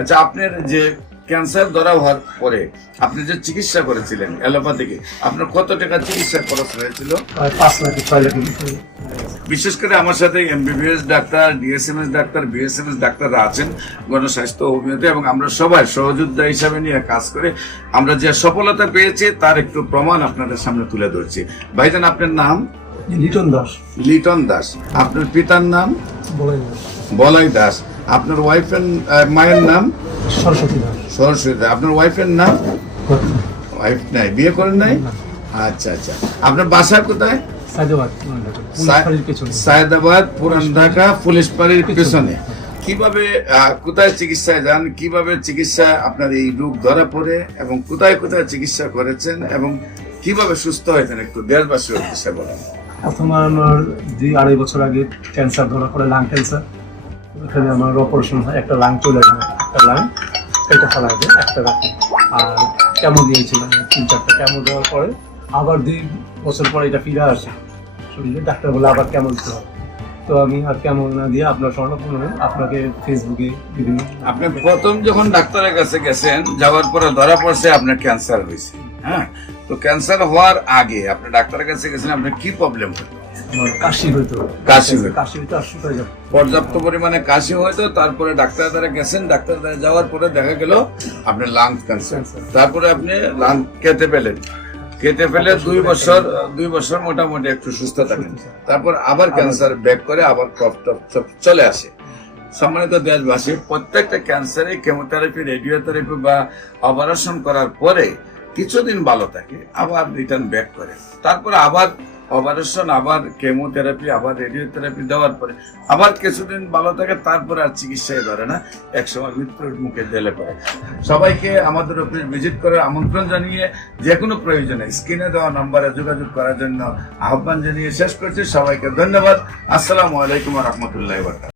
আচ্ছা, আপনার যে ক্যান্সার ধরা হওয়ার পরে আপনি যে চিকিৎসা করেছিলেন অ্যালোপ্যাথিকে, আপনার কত টাকা চিকিৎসা খরচ হয়েছিল? 5 লাখ 6 লাখ। বিশেষ করে আমার সাথে MBBS doctor, DSMS doctor, BSMS ডাক্তাররা আছেন গণস্বাস্থ্য হোমিওতে, এবং আমরা সবাই সহযোদ্ধা হিসাবে নিয়ে কাজ করে আমরা যে সফলতা পেয়েছি তার একটু প্রমাণ আপনাদের সামনে তুলে ধরছি। ভাইজান, আপনার নাম? লিটন দাস। লিটন দাস। আপনার পিতার নাম? বলাই দাস। বলাই দাস। আপনার ওয়াইফের মায়ের নাম? সরস্বতী দাস। সরস্বতী দাস। আপনার ওয়াইফের নাম? ওয়াইফ নাই, বিয়ে করেন নাই? আচ্ছা আচ্ছা। আপনার বাসা কোথায়? সায়দাবাদ, পুরান ঢাকা, পুলিশ ফাঁড়ির পেছনে। সায়দাবাদ, পুরান ঢাকা, পুলিশ ফাঁড়ির পেছনে। কিভাবে কোথায় চিকিৎসায় যান, কিভাবে চিকিৎসা আপনার এই রোগ ধরা পড়ে, এবং কোথায় কোথায় চিকিৎসা করেছেন, এবং কিভাবে সুস্থ হয়েছেন একটু দেশবাসীর উদ্দেশ্যে বলেন। প্রথমে আমার 2-2.5 বছর আগে ক্যান্সার ধরা পড়ে, লাং ক্যান্সার। এখানে আমার অপারেশন হয়, একটা লাং চলে যায়, একটা লাং এটা ফেলা যায়, একটা রাখি। আর কেমো দিয়েছিলাম 3-4টা কেমো দেওয়ার পরে আবার 2 বছর পরে এটা ফিরে আসে শরীরে। ডাক্তার বলে আবার কেমো দিতে হবে। তো আমি আর কেমন না দিয়ে আপনার স্বর্ণপূর্ণ আপনাকে ফেসবুকে বিভিন্ন। আপনি প্রথম যখন ডাক্তারের কাছে গেছেন, যাওয়ার পরে ধরা পড়ছে আপনার ক্যান্সার হয়েছে। হ্যাঁ, তো ক্যান্সার হওয়ার আগে আপনি ডাক্তারের কাছে গেছেন, আপনার কি প্রবলেম হতো? আমার কাশি হইতো। কাশি হইতো। কাশি হইতো আর শুকায় যেত। পর্যাপ্ত পরিমাণে কাশি হইতো। তারপরে ডাক্তার দ্বারা গেছেন, ডাক্তার দ্বারা যাওয়ার পরে দেখা গেল আপনার লাং ক্যান্সার। তারপরে আপনি লাং কেটে ফেলেন। কেটে ফেলে 2 বছর মোটামুটি একটু সুস্থ থাকেন। তারপর আবার ক্যান্সার ব্যাক করে আবার কফ টফ সব চলে আসে। সম্মানিত দেশবাসী, প্রত্যেকটা ক্যান্সারে কেমোথেরাপি, রেডিওথেরাপি বা অপারেশন করার পরে কিছুদিন ভালো থাকে, আবার রিটার্ন ব্যাক করে। তারপরে আবার অপারেশন, আবার কেমোথেরাপি, আবার রেডিওথেরাপি দেওয়ার পরে আবার কিছুদিন ভালো থাকে, তারপরে আর চিকিৎসায় ধরে না, একসময় মৃত্যুর মুখে ঢেলে পড়ে। সবাইকে আমাদের অফিস ভিজিট করার আমন্ত্রণ জানিয়ে যে কোনো প্রয়োজনে স্ক্রিনে দেওয়া নম্বরে যোগাযোগ করার জন্য আহ্বান জানিয়ে শেষ করছি। সবাইকে ধন্যবাদ। আসসালামু আলাইকুম ওয়া রাহমাতুল্লাহি ওয়া বারাকাতুহু।